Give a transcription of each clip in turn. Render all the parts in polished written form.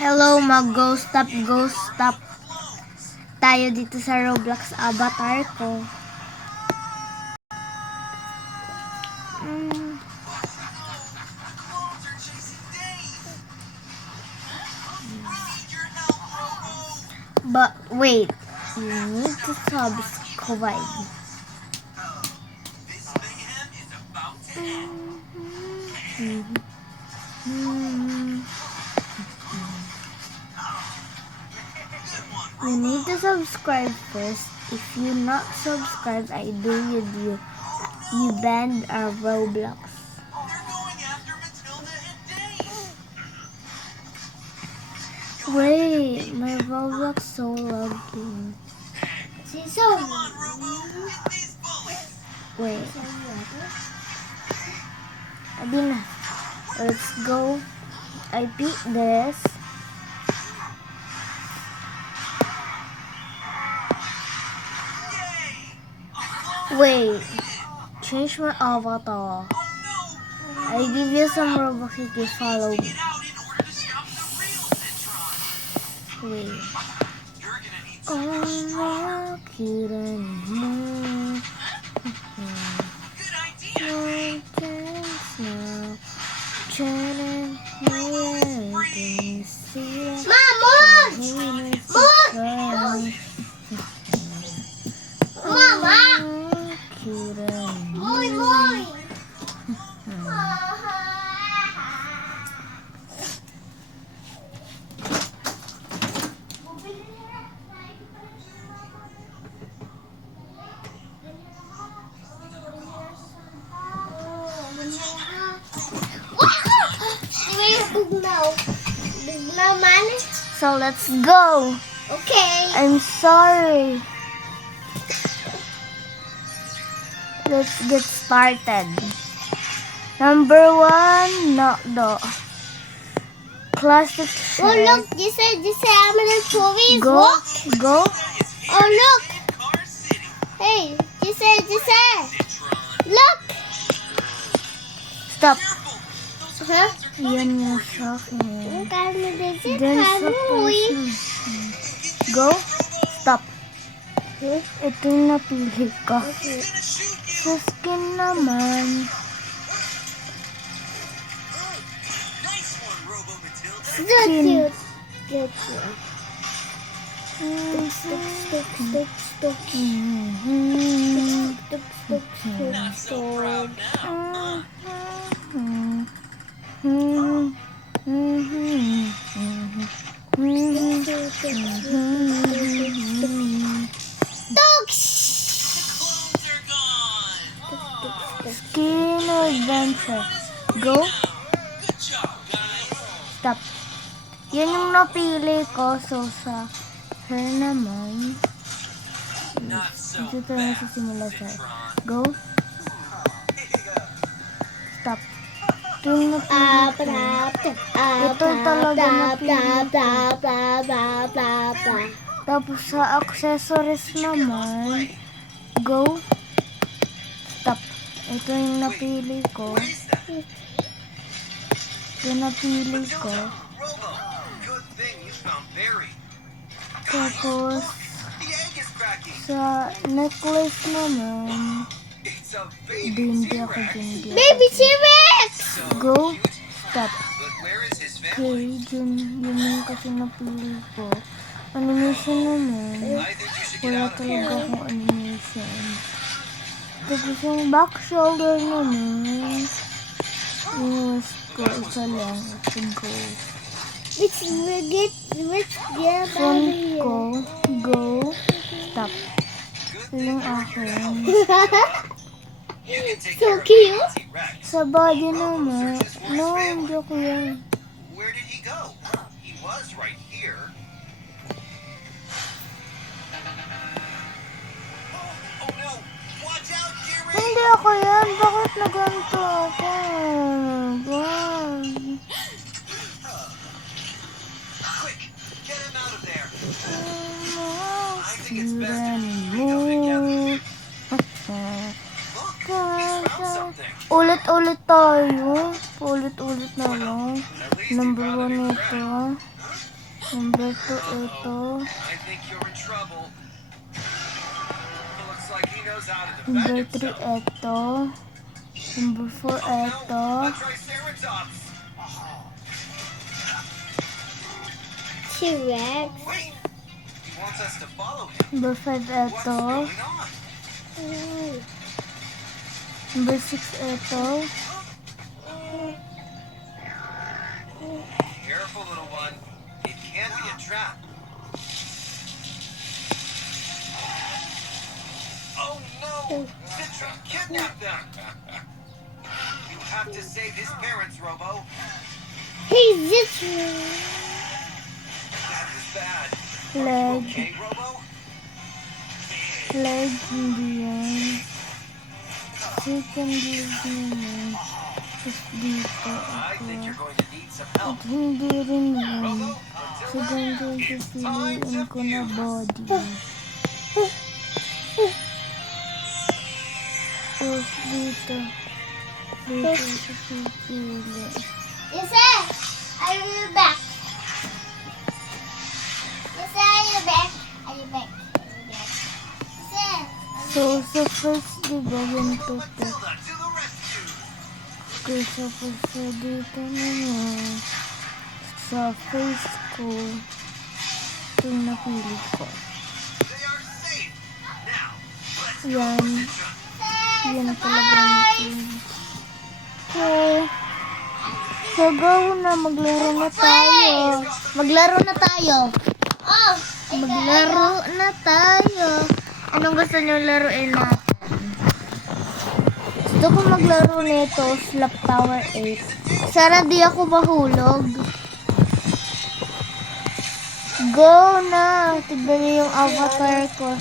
Hello, go stop tayo dito sa Roblox avatar ko. But wait, you need to subscribe. You need to subscribe first. If you not subscribed, I do with you. You banned our Roblox. Wait, my Roblox so laggy. Wait. Adina, let's go. I beat this. Wait, change my avatar. I give you some Robux if you follow me. Wait. Oh, cute anymore. No chance now. Trying to see Mama! cute Boy, boy! Bugnaw man. So let's go. Okay. I'm sorry. Let's get started. Number 1, not the classic Oh, shirt. look. Jise, I'm in the movies. Go, Walk. go. Oh, look. Hey, Jise. Look. Stop. Huh? Yan yung sa akin. Kano din siya? Then sa Kano, uy. person. Go. Stop. Ito yung napili ko. Okay. Sa skin naman. So cute. Cute. Skin adventure. Go. Stop. Yan yung napili ko. So, sa hair naman. Dito tayo sa simula sa hair. Go. Stop. Ito yung napili ko. Ito talaga napili ko. Tapos sa accessories naman. Go. Stop. Ito yung napili ko. Ito yung napili ko. Tapos, sa necklace naman, hindi ako dyan. Baby T-Rex! Go, stop. Okay, dyan, yun yung kasi napili ko. Animation naman, wala talaga akong animation. Tapos yung back shoulder naman, yung waist ko, isa lang, ito go. Which get Front ko, go, stop. Yung akin. So cute. Sa body naman, no, hindi ako yan. Where did he go? He was right here. Oh no! Watch out, Jerry! Hindi ako yan, bakit naganto ako? God. Quick, get him out of there. I think Cute it's best if we go together. anymore. Look, he's found something. Ulit-ulit tayo. Ulit-ulit na lang. At least he Number found a 1 new ito. friend. Number 2, ito. I think you're in trouble. Looks like he knows how to Number defend 3, himself. ito. Number 4, ito. A Triceratops. T-Rex. Wait. He wants us to follow him. Number 5, What's ito. going on? Number 6, ito. Careful, little one. It can be a trap. Oh no! Citra kidnapped them! You have to save his parents, Robo. Hey, this That is bad. Leg. Okay, Robo? Leg, hindi yan. Second leg naman. Tapos dito, I think ito. you're going to need some help. At hindi rin yan. Robo, So, until then, ganito yung pipiliin ko na body. Tapos dito. Dito sa pipili. Listen, are you back? Listen, are you back? Are you back? Listen. So, sa first, diba, ganito to. Matilda to the rescue. Okay, tapos sa dito naman. Sa face ko. Ito yung napili ko. They are safe. Now, let's Yan. Citra. Yan talaga napili. Okay. So, go na. Maglaro na tayo. Maglaro na tayo. Oh, Maglaro na tayo. Anong gusto niyo laruin natin? Gusto ko maglaro nito, Slap Tower 8. Sana di ako mahulog. Go na! Tignan niyo yung avatar ko.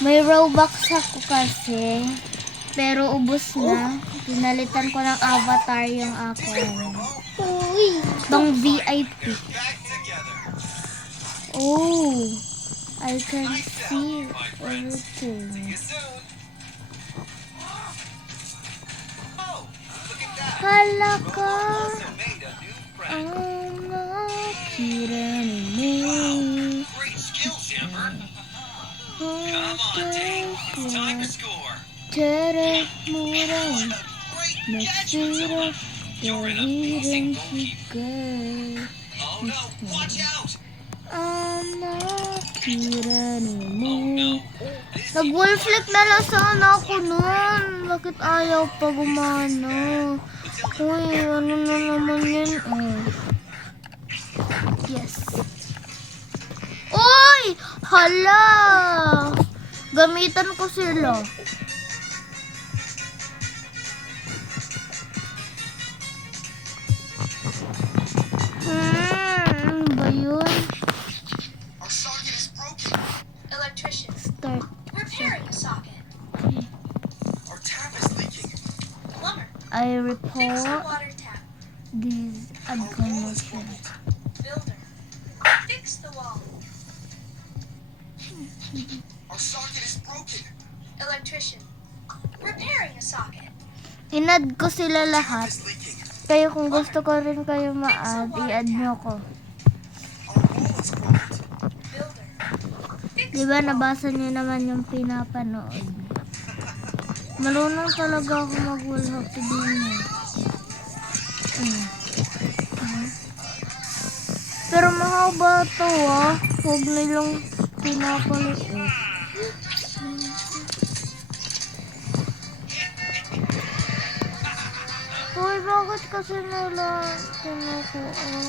May Robux ako kasi. Pero ubos na. Pinalitan ko ng avatar yung akin. uy. Pang VIP. Back together. Oh! I can see See everything. you soon. Oh, look at that. Hala ka! Also made a new friend. Ang nakakira ni Great skill, Jumper. Come on, Dave. It's time to score. Tere mura Great catch, nasira Matilda. You're an amazing dahil goalkeeper. sikat. Oh no, watch out. Ang nakakira Oh no. ni Nag-wall flick na lang sana ako nun. Bakit ayaw pa gumana? Uy, ano na naman yun? Oh. Yes. Uy! Hala! Gamitan ko sila. Ano ba yun? Our socket is broken. Electrician, Start. repairing a socket. Our tap is leaking. Plumber, I fix the report water tap. these information. Builder, fix the wall. Our socket is broken. Electrician, repairing a socket. Inad ko sila lahat. Is leaking. Kaya kung gusto ko rin kayo ma-add, i-add nyo ko. Our wall is cracked. Builder, fix Diba the wall. nabasa nyo naman yung pinapanood. Marunong talaga ako mag-wall hockey din eh. Pero mahaba to ah. Huwag nilang pinapaliit. Uy, bakit kasi nila kinukuha?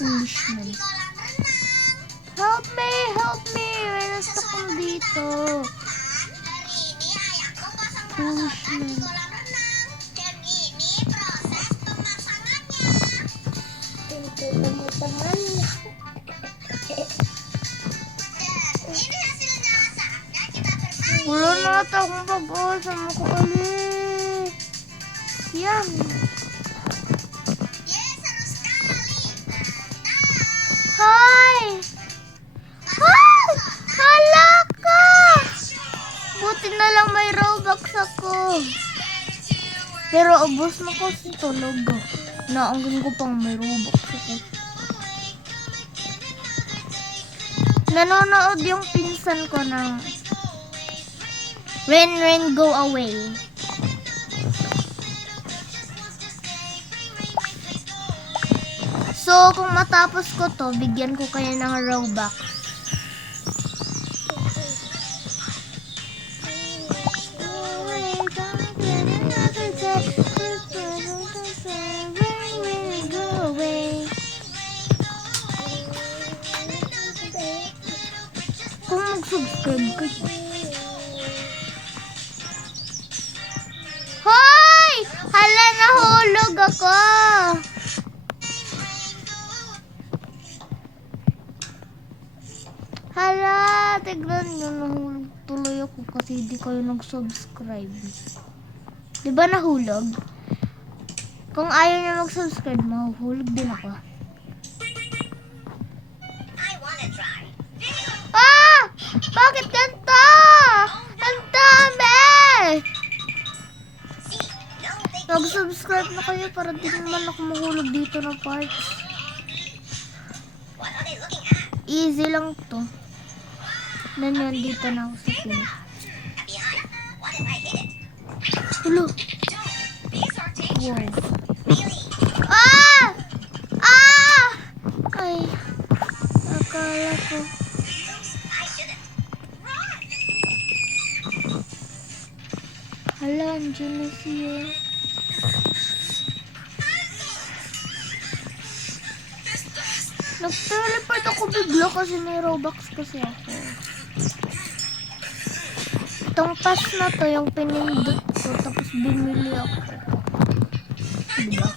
Englishman. Help me! Help me! May nastuck ko dito. Englishman. Teman-teman. Wala na ata akong pag-uwas. Sama ko ulit. Yan. Hi! Hi! Hala ka! Buti na lang may Robux ako. Pero ubos na kasi talaga. Naangkin ko pang may Robux ako. Nanonood yung pinsan ko ng Ren Ren Go Away. So, kung matapos ko to, bigyan ko kayo ng Robux. Kung mag-subscribe ka. Hoy! Hala, nahulog ako! Hala, tignan nyo, nahulog tuloy ako kasi di kayo nag-subscribe. Diba nahulog? Kung ayaw nyo mag-subscribe, mahuhulog din ako. Ah! Bakit ganito? Ang dami! Mag-subscribe na kayo para di naman ako mahulog dito ng parts. Easy lang to. Nanyan dito na ako sa pin. Hulo. Wow. Ah! Ah! Ay. Akala ko. Hala, andyan na siya. Nag-teleport ako bigla kasi may Robux kasi ako. Itong pass na to yung pinindot ko tapos bumili ako. Diba?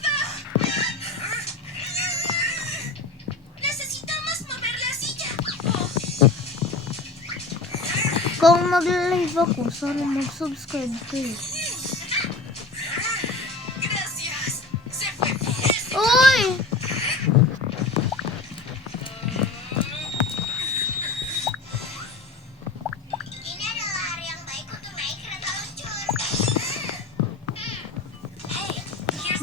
Kung mag-live ako, sana mag-subscribe kayo. Uy!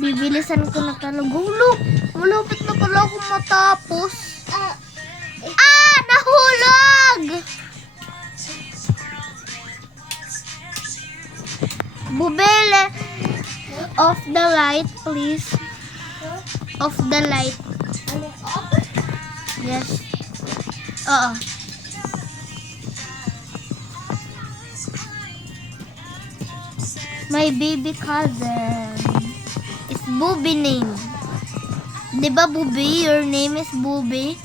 Bibilisan ko na talaga. Hulo! Malapit na pala ako matapos. Ah! Nahulog! Bubele! Off the light, please. Off the light. Yes. Oo. My baby cousin. Booby name. Diba Booby? Your name is Booby?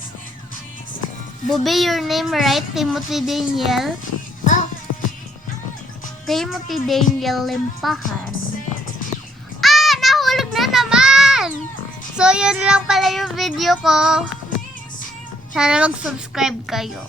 Booby, your name right? Timothy Daniel? Timothy Daniel Limpahan. Ah! Nahulog na naman! So, yun lang pala yung video ko. Sana mag-subscribe kayo.